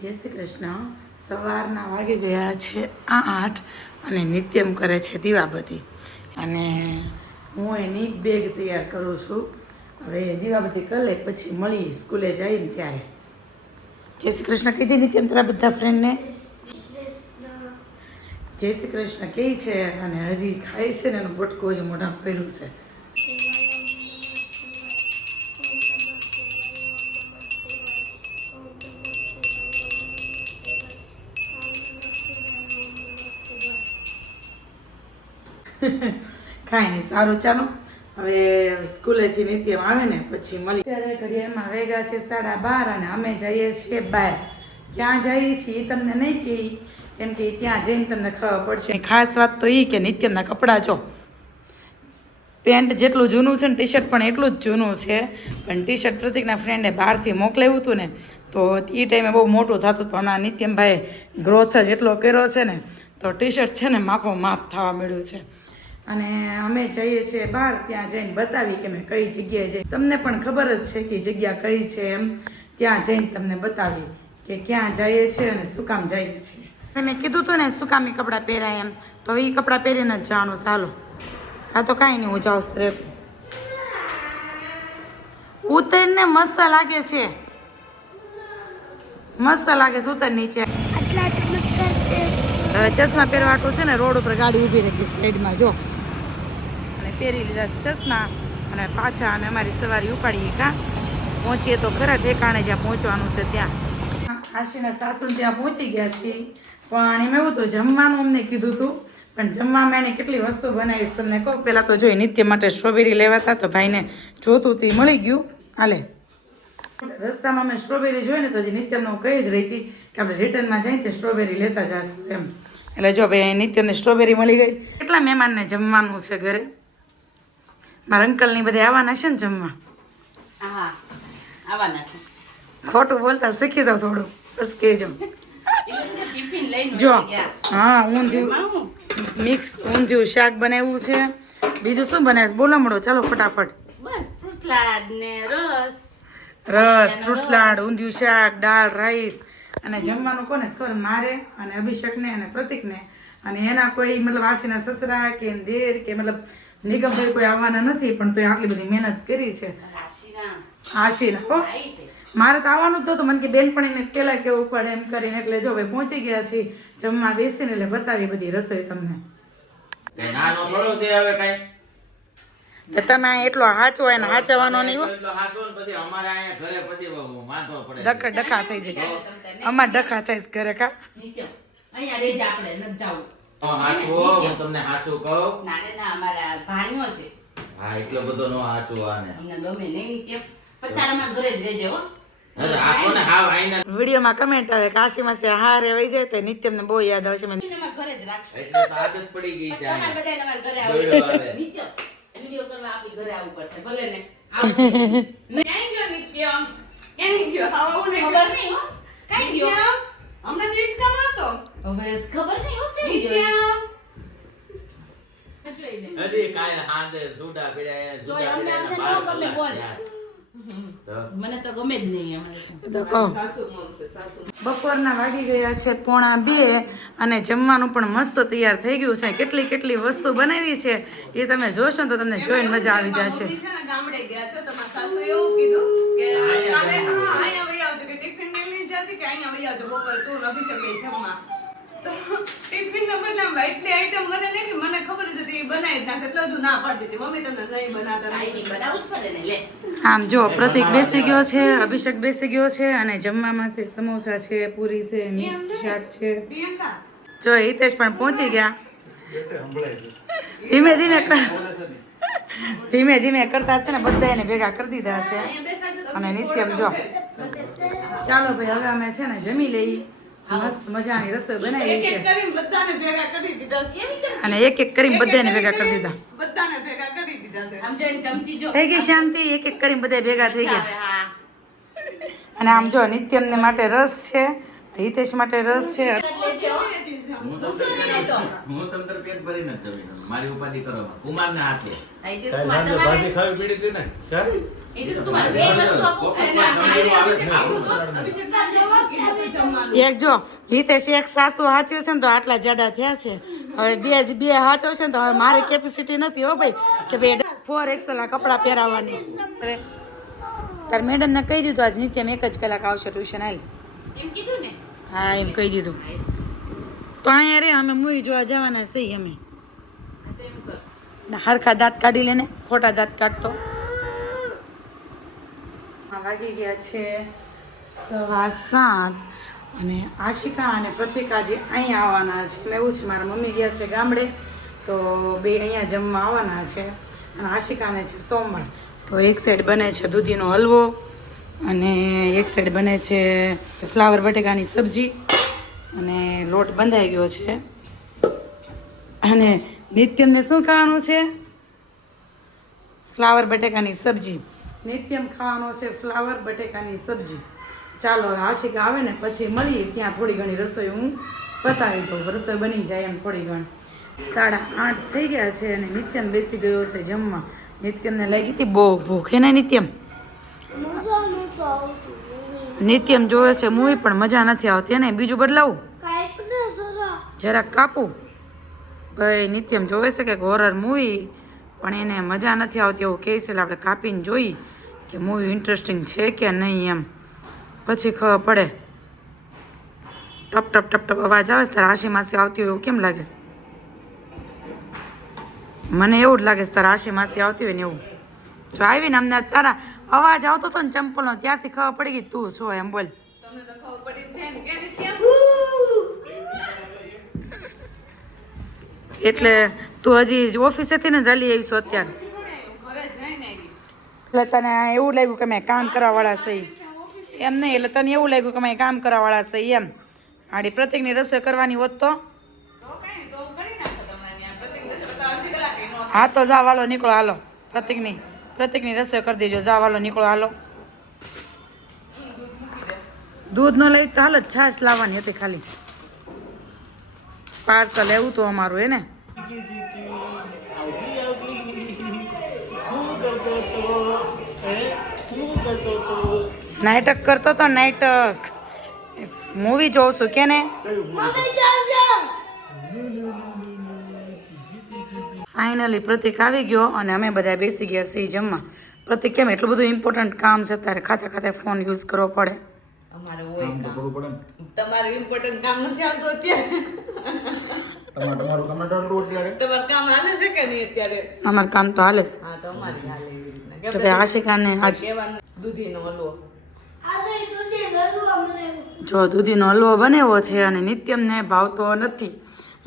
જય શ્રી કૃષ્ણ. સવારના વાગી ગયા છે આઠ અને નિત્યમ કરે છે દીવાબતી અને હું એની બેગ તૈયાર કરું છું. હવે દીવાબતી કરે પછી મળી સ્કૂલે જઈને ત્યારે. જય શ્રી કૃષ્ણ કહી નિત્યમ તારા બધા ફ્રેન્ડને જય શ્રી કૃષ્ણ કહે છે અને હજી ખાય છે ને એનું બટકો જ મોઢા પહેર્યું છે. કાંઈ નહીં, સારું, ચાલો. હવે સ્કૂલેથી નિત્યમ આવે ને પછી મળી ત્યારે ઘડિયાળમાં વેગા છે સાડા બાર અને અમે જઈએ છીએ બહાર. ક્યાં જઈએ છીએ તમને નહીં કહે, કેમ કે ત્યાં જઈને તમને ખબર પડશે. ખાસ વાત તો એ કે નિત્યમના કપડાં જો. પેન્ટ જેટલું જૂનું છે ને ટી શર્ટ પણ એટલું જ જૂનું છે. પણ ટી શર્ટ પ્રતિકના ફ્રેન્ડે બહારથી મોકલાવ્યું હતું ને, તો એ ટાઈમે બહુ મોટું થતું પણ આ નિત્યમભાઈ ગ્રોથ જ એટલો કર્યો છે ને, તો ટી શર્ટ છે ને માપો માપ થવા મળ્યું છે. અને અમે જઈએ છીએ બહાર ત્યાં જઈને બતાવી કે મેં કઈ જગ્યાએ જઈ. તમને પણ ખબર જ છે કે જગ્યા કઈ છે એમ. ત્યાં જઈને તમને બતાવી કે ક્યાં જઈએ છીએ અને શું કામ જઈએ છીએ. મેં કીધું હતું ને શું કામી કપડાં પહેરાય એમ. તો એ કપડાં પહેરીને જ જવાનું ચાલો. આ તો કાંઈ નહીં હું જાઉં સ્ત્રે. ઉતરને મસ્ત લાગે છે. મસ્ત લાગે છે ઉતર નીચે. ચશ્મા પહેરવાટું છે ને રોડ ઉપર ગાડી ઊભી રાખી સાઈડમાં જો. પહેરી લીધા ચશ્મા અને પાછા અમે અમારી સવારી ઉપાડીએ કા? પહોંચીએ તો ખરા ઠેકાણે જ્યાં પહોંચવાનું છે ત્યાં. આશીના સાસુ ત્યાં પહોંચી ગયા છીએ. પણ એમ એવું તો જમવાનું અમને કીધું હતું પણ જમવામાં એને કેટલી વસ્તુ બનાવીશ તમને કહું? પહેલાં તો જોઈ નિત્ય માટે સ્ટ્રોબેરી લેવાતા તો ભાઈને જોતું તે મળી ગયું. હાલે. રસ્તામાં અમે સ્ટ્રોબેરી જોઈ ને તો હજી નિત્યમને કહી જ રહી હતી કે આપણે રિટર્નમાં જઈએ તે સ્ટ્રોબેરી લેતા જઈશું એમ. એટલે જો ભાઈ નિત્યને સ્ટ્રોબેરી મળી ગઈ. કેટલા મહેમાનને જમવાનું છે ઘરે? મારા અંકલની બધા આવવાના છે ને જમવા. હા આવવાના છે. ખોટું બોલતા શીખી જાવ થોડું. બસ કહેજો. જો હા ઊંધિયું. મિક્સ ઊંધિયું શાક બનાવ્યું છે. બીજું શું બનાવ્યું? બોલો મળો ચાલો ફટાફટ. બસ ફ્રૂટ સલાડ ને રસ. રસ ફ્રૂટ સલાડ ઊંધિયું શાક દાળ રાઈસ અને જમવાનું કોને? ખબર મારે અને અભિષેકને અને પ્રતિકને. અને એના કોઈ મતલબ આશીના સસરા કે દેર કે મતલબ નિગમભાઈ કોઈ આવવાના નથી પણ તોય આટલી બધી મહેનત કરી છે. આશીના હો. મારે તો આવવાનું જ નહોતું મને કે બેનપણીને પેલા કેવું પડે એમ કરીને એટલે જો ભાઈ પહોંચી ગયા છીએ જમવા બેસીને એટલે બતાવી બધી રસોઈ તમને. નાનો મળો છે હવે કઈ? તો તમે એટલો હાચો હોય ને હાચવાનો નહીં હો. એટલો હાસો ને પછી અમારે અહીંયા ઘરે પછી વાંધો પડે. ડખા ડખા થઈ જાય અમાર ડખા થાય ઘરે કા? અહીંયા રેજ આપણે જાવું. હાસવો હું તમને હાસુ કહું? ના રે ના અમારા ભાણીઓ છે. હા એટલો બધો નો હાચો આને. અમને ગમે નહીં કે પણ ઘરે જ રહેજે હો. હવે આ કોને વિડીયોમાં કમેન્ટ આવે કાશી માસી હારે વહી જાય તો નિત્યમને બહુ યાદ આવશે. મને ઘરે જ રાખશું. એટલે તો આદત પડી ગઈ છે તમારે આને. બધાને ઘરે આવે. નીચે વીડિયો કરવા આપણી ઘરે આવવું પડશે. ભલે ને આવશે. ક્યાં ગયો નિત્યમ ક્યાં ગયો? હા હું ખબર નહીં હો. કાંઈ ગયો? નિત્યમ હમણાં રિક્ષામાં હતો. હવે ખબર નહીં હો ગયો. હજી કાંઈ હાજે જુદા પીડ્યા અમને પીડ્યા ગમે બોલ. તો? મને તો ગમે જ નહીં સાસુ બપોરના વાગી ગયા છે પોણા બે અને જમવાનું પણ મસ્ત તૈયાર થઈ ગયું છે. કેટલી કેટલી વસ્તુ બનાવી છે એ તમે જોશો તો તમને જોઈને મજા આવી જશે. ગામડે ગયા છે તો મારા એવું કીધું કે કાલે હા અહીંયા વહી આવજો કે ટિફિન લઈ અહીંયા વહી આવજો બપોર તું ને અભિષેક જમવા. ટિફિન નો બદલે આમ એટલી આઈટમ મને નથી મને ખબર જ હતી બનાવી જ એટલે બધું ના પાડી દીધી. મમ્મી તમને નહીં બનાવતા નહીં બનાવું જ પડે ને લે. આમ જો પ્રતિક બેસી ગયો છે અભિષેક બેસી ગયો છે અને જમવામાં છે સમોસા છે પૂરી છે મિક્સ શાક છે. જો હિતેશ પણ પહોંચી ગયા. ધીમે ધીમે ધીમે ધીમે કરતા છે ને બધા એને ભેગા કરી દીધા છે. અને નિત્યમ જો. ચાલો ભાઈ હવે અમે છે ને જમી લઈ. મસ્ત મજાની રસોઈ બનાવી એક એક છે બધાને ભેગા કરી દીધા અને એક એક કરીને બધાને ભેગા કરી દીધા. બધાને ભેગા કરી દીધા છે. આમ જોઈને ચમચી જો. થઈ ગઈ શાંતિ? એક એક કરીને બધા ભેગા થઈ ગયા. અને આમ જો નિત્યમને માટે રસ છે હિતેશ માટે રસ છે. હું તમતર પેટ ભરીને જ મારી ઉપાધિ કરો. કુમાર ને હાથે ભાજી ખાવી પડી હતી ને? શા? એક જો હિતેશ એક સાસુ હાચ્યું છે ને તો આટલા જાડા થયા છે. હવે બે જ બે હાચો છે ને તો હવે મારી કેપેસિટી નથી હો ભાઈ કે ભાઈ ફોર એક્સલના કપડાં પહેરાવવાની. હવે તાર મેડમને કહી દીધું આજ નિત્યમ એક જ કલાક આવશે ટ્યુશન હાલ. એમ કીધું ને? હા એમ કહી દીધું. તો અહીંયા રે અમે મૂવી જોવા જવાના છીએ અમે. હા તો એમ કર. હરખા દાંત કાઢી લેને ખોટા દાંત કાઢતો. વાગી ગયા છે સવા સાત. અને આશિકા અને પ્રતિકા જે અહીંયા આવવાના છે, મેં એવું છે, મારા મમ્મી ગયા છે ગામડે, તો બે અહીંયા જમવા આવવાના છે. અને આશિકાને છે સોમવાર. તો એક સાઈડ બને છે દૂધીનો હલવો અને એક સાઈડ બને છે ફ્લાવર બટેકાની સબ્જી. અને લોટ બંધાઈ ગયો છે. અને નિત્યમને શું ખાવાનું છે? ફ્લાવર બટેકાની સબ્જી. નિત્યમ ખાવાનો છે ફ્લાવર, બટેકાની સબ્જી. ચાલો આશિક આવે ને, પછી મળીએ ત્યાં થોડી ઘણી રસોઈ હું પતાવી દઉં. રસોઈ બની જાય એમ થોડી ઘણી. સાડા આઠ થઈ ગયા છે અને નિત્યમ બેસી ગયો છે જમવા. નિત્યમને લાગી હતી બહુ ભૂખ. હે ને નિત્યમ. નિત્યમ જોવે છે મૂવી, પણ મજા નથી આવતી. એને બીજું બદલાવું? જરાક કાપું? ભાઈ, નિત્યમ જોવે છે કે હોરર મૂવી પણ એને મજા નથી આવતી. એવું કહે છે એટલે આપણે કાપીને જોઈ. કે મૂવી ઇન્ટરેસ્ટિંગ છે કે નહીં એમ? પછી ખબર પડે. ટપ ટપ ટપ ટપ અવાજ આવે છે તારે આશી માસી આવતી હોય એવું કેમ લાગે છે? મને એવું જ લાગે છે તારા આશી માસી આવતી હોય ને એવું. જો આવીને અમને તારા અવાજ આવતો હતો ને ચંપલનો ત્યારથી ખબર પડી ગઈ તું છો એમ બોલ? એટલે તું હજી ઓફિસેથી ને જલી આવીશું અત્યારે. એટલે તને એવું લાગ્યું કે મેં કામ કરવાવાળા સહી એમ નહીં એટલે તને એવું લાગ્યું કે મેં કામ કરવાવાળા સહી એમ. આડી પ્રતિકની રસોઈ કરવાની હોત તો? હું તો જા, વાલો, નીકળો, હાલો. પ્રતિકની પ્રતિકની રસોઈ કરી દેજો. જા, વાલો, નીકળો, હાલો. દૂધ ન લઈ તો હાલ જ છાશ લાવવાની હતી ખાલી. પાર્સલ એવું તો અમારું, હે નાટક કરતો તો નાટક. મૂવી જોઉં છું કે ને? ફાઇનલી પ્રતિક આવી ગયો અને અમે બધા બેસી ગયા સી જમવા. પ્રતિક કેમ એટલું બધું ઇમ્પોર્ટન્ટ કામ છે તારે ખાતે ખાતે ફોન યુઝ કરવો પડે. અમારે તમારે ઇમ્પોર્ટન્ટ કામ નથી આવતું અત્યારે. તમારું કામ હાલે છે કે નહીં અત્યારે? અમારું કામ તો હાલે છે. હા તો અમારી હાલે કે આશિકાને આજ દૂધીનો હલવો. જો દૂધીનો હલવો બનાવ્યો છે અને નિત્યમને ભાવતો નથી.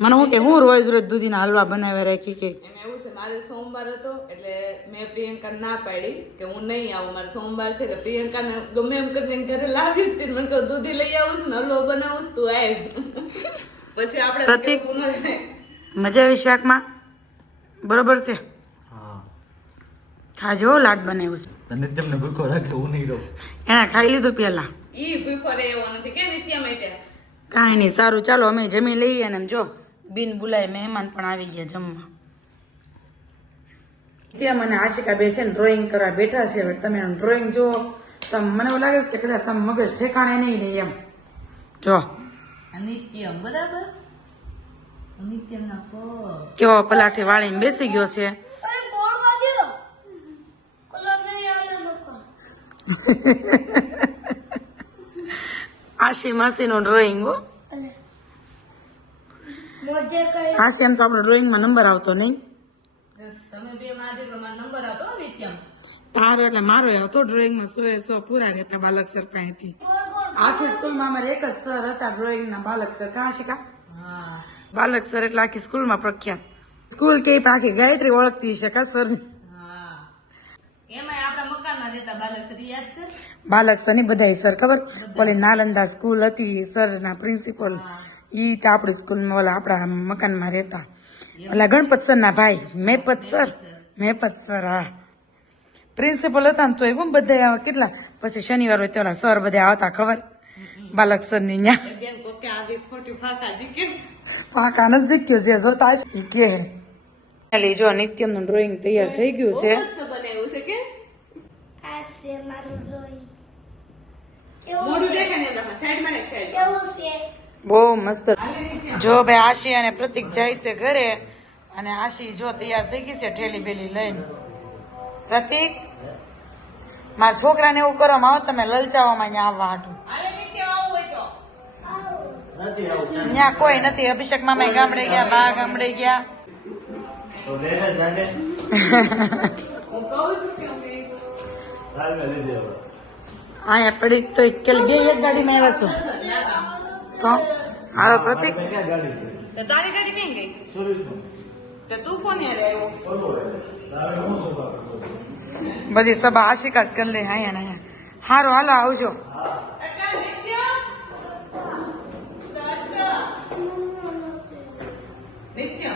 મને હું કે હું રોજ રોજ દૂધીના હલવા બનાવી રાખી કે એમ એવું છે મારે સોમવાર હતો એટલે મેં પ્રિયંકા ના પાડી કે હું નહીં આવું મારે સોમવાર છે એટલે પ્રિયંકાને ગમે એમ કરીને ઘરે લાવી હતી. મને કહું દૂધી લઈ આવું છું ને હલવો બનાવું છું તું આવ પછી આપણે પ્રતિક. મજા આવી શાકમાં? બરોબર છે? ખાજો લાડ બનાવ્યું છે. તમને ભૂખો રાખે હું નહીં રહું. એણે ખાઈ લીધું પહેલા. ઈ ભૂખો રહે એવો નથી કે નિત્ય માટે કાંઈ નહીં સારું ચાલો અમે જમી લઈએ ને એમ જો બિન બોલાય મહેમાન પણ આવી ગયા જમવા. ત્યાં મને આશિકા બે છે ને ડ્રોઈંગ કરવા બેઠા છે. હવે તમે ડ્રોઈંગ જો તો મને એવું લાગે છે કે કદાચ મગજ ઠેકાણે નહીં રહે એમ. જો. નિત્યમ બરાબર? નિત્યમના પગ. કેવો પલાઠી વાળીને બેસી ગયો છે? આશી માસી માસીનું ડ્રોઈંગ હો. આશી એમ તો આપણો ડ્રોઈંગમાં નંબર આવતો નહીં. તમે બે મારે પ્રમાણ નંબર હતો નિત્યમ તારો એટલે મારો હતો ડ્રોઈંગમાં સો એ સો પૂરા રહેતા બાલક સર પાસેથી આખી સ્કૂલમાં અમારે એક જ સર હતા ડ્રોઈંગના બાલક સર કાં શીખા હા બાલક સર એટલે આખી સ્કૂલમાં પ્રખ્યાત સ્કૂલ કે પણ આખી ગાયત્રી ઓળખતી છે કા સર હા એમાંય આપણા મકાનમાં રહેતા બાલક છે યાદ છે બાલક સરની બધા સર ખબર ઓલી નાલંદા સ્કૂલ હતી સરના પ્રિન્સિપલ ઈ તો આપણી સ્કૂલમાં ઓલા આપણા મકાનમાં રહેતા ઓલા ગણપત સરના ભાઈ મેપત સર મેપત સર હા પ્રિન્સિપલ હતા ને તો એવું બધા કેટલા? પછી શનિવાર હોય તો સર બધા આવતા ખબર? બાલક સરની ફાંકા આવી નથી જીત્યો જે જોતા હશે કે. એટલે જો નિત્યમનું ડ્રોઈંગ તૈયાર થઈ ગયું ને ને છે. બહુ મસ્ત. જો ભાઈ આશી અને પ્રતિક જાય છે ઘરે અને આશી જો તૈયાર થઈ ગઈ છે ઠેલી બેલી લઈને. પ્રતિક મારા છોકરાને એવું કરવામાં આવો તમે લલચાવામાં અહીંયા આવવા હાટું. હાલે નિત્ય આવું હોય તો. નથી આવું ત્યાં કોઈ નથી અભિષેક મામા ગામડે ગયા બા ગામડે ગયા. અહીંયા પડી તો એકલ ગઈ એક ગાડીમાં આવ્યા છો. તો હાલો પ્રતિક. તારી ગાડી કઈ ગઈ. તો તું કોને આવ્યો? બધી સભા આશિકાસ કરી લે અહીંયા ને અહીંયા હારો હાલો આવજો. નિત્ય?